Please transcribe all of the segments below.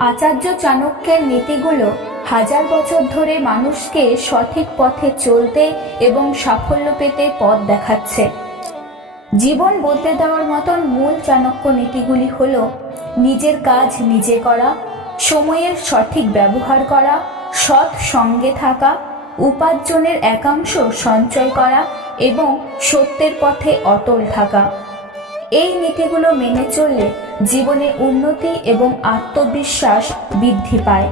আচার্য চাণক্যের নীতিগুলো হাজার বছর ধরে মানুষকে সঠিক পথে চলতে এবং সাফল্য পেতে পথ দেখাচ্ছে। জীবন বদলে দেওয়ার মতন মূল চাণক্য নীতিগুলি হল নিজের কাজ নিজে করা, সময়ের সঠিক ব্যবহার করা, সৎ সঙ্গে থাকা, উপার্জনের একাংশ সঞ্চয় করা এবং সত্যের পথে অটল থাকা। এই নীতিগুলো মেনে চললে জীবনে উন্নতি এবং আত্মবিশ্বাস বৃদ্ধি পায়।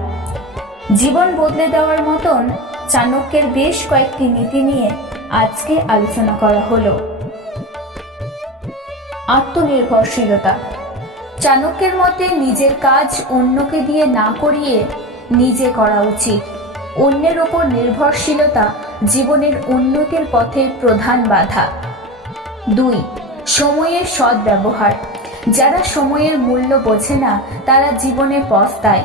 জীবন বদলে দেওয়ার মতন চাণক্যের বেশ কয়েকটি নীতি নিয়ে আজকে আলোচনা করা হলো। আত্মনির্ভরশীলতা। চাণক্যের মতে নিজের কাজ অন্যকে দিয়ে না করিয়ে নিজে করা উচিত। অন্যের ওপর নির্ভরশীলতা জীবনের উন্নতির পথে প্রধান বাধা। 2. সময়ের সদ্ব্যবহার। যারা সময়ের মূল্য বোঝে না তারা জীবনে পস্তায়।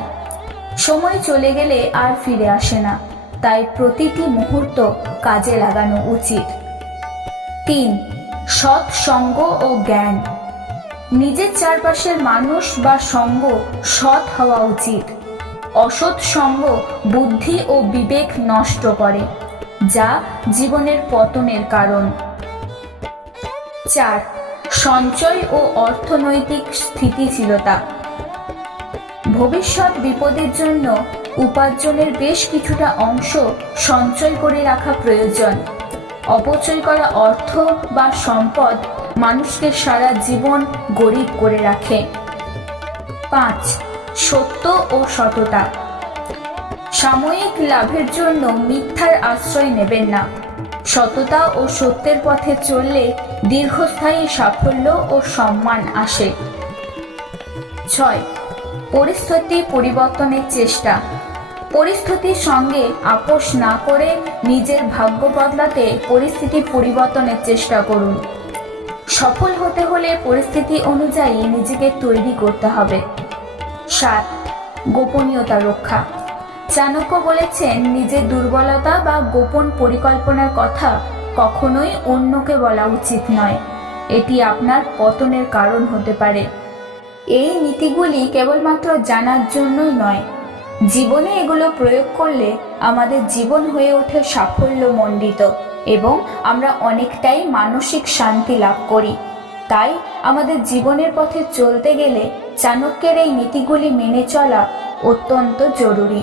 সময় চলে গেলে আর ফিরে আসে না, তাই প্রতিটি মুহূর্ত কাজে লাগানো উচিত। 3. সৎ সঙ্গ ও জ্ঞান। নিজের চারপাশের মানুষ বা সঙ্গ সৎ হওয়া উচিত। অসৎ সঙ্গ বুদ্ধি ও বিবেক নষ্ট করে, যা জীবনের পতনের কারণ। 4. সঞ্চয় ও অর্থনৈতিক স্থিতিশীলতা। ভবিষ্যৎ বিপদের জন্য উপার্জনের বেশ কিছুটা অংশ সঞ্চয় করে রাখা প্রয়োজন। অপচয় করা অর্থ বা সম্পদ মানুষকে সারা জীবন গরিব করে রাখে। 5. সত্য ও সততা। সাময়িক লাভের জন্য মিথ্যার আশ্রয় নেবেন না। সততা ও সত্যের পথে চললে দীর্ঘস্থায়ী সাফল্য ও সম্মান আসে। 6. পরিস্থিতি পরিবর্তনের চেষ্টা। পরিস্থিতির সঙ্গে আপোষ না করে নিজের ভাগ্য বদলাতে পরিস্থিতি পরিবর্তনের চেষ্টা করুন। সফল হতে হলে পরিস্থিতি অনুযায়ী নিজেকে তৈরি করতে হবে। 7. গোপনীয়তা রক্ষা। চাণক্য বলেছেন, নিজের দুর্বলতা বা গোপন পরিকল্পনার কথা কখনোই অন্যকে বলা উচিত নয়। এটি আপনার পতনের কারণ হতে পারে। এই নীতিগুলি কেবলমাত্র জানার জন্যই নয়, জীবনে এগুলো প্রয়োগ করলে আমাদের জীবন হয়ে ওঠে সাফল্যমণ্ডিত এবং আমরা অনেকটাই মানসিক শান্তি লাভ করি। তাই আমাদের জীবনের পথে চলতে গেলে চাণক্যের এই নীতিগুলি মেনে চলা অত্যন্ত জরুরি।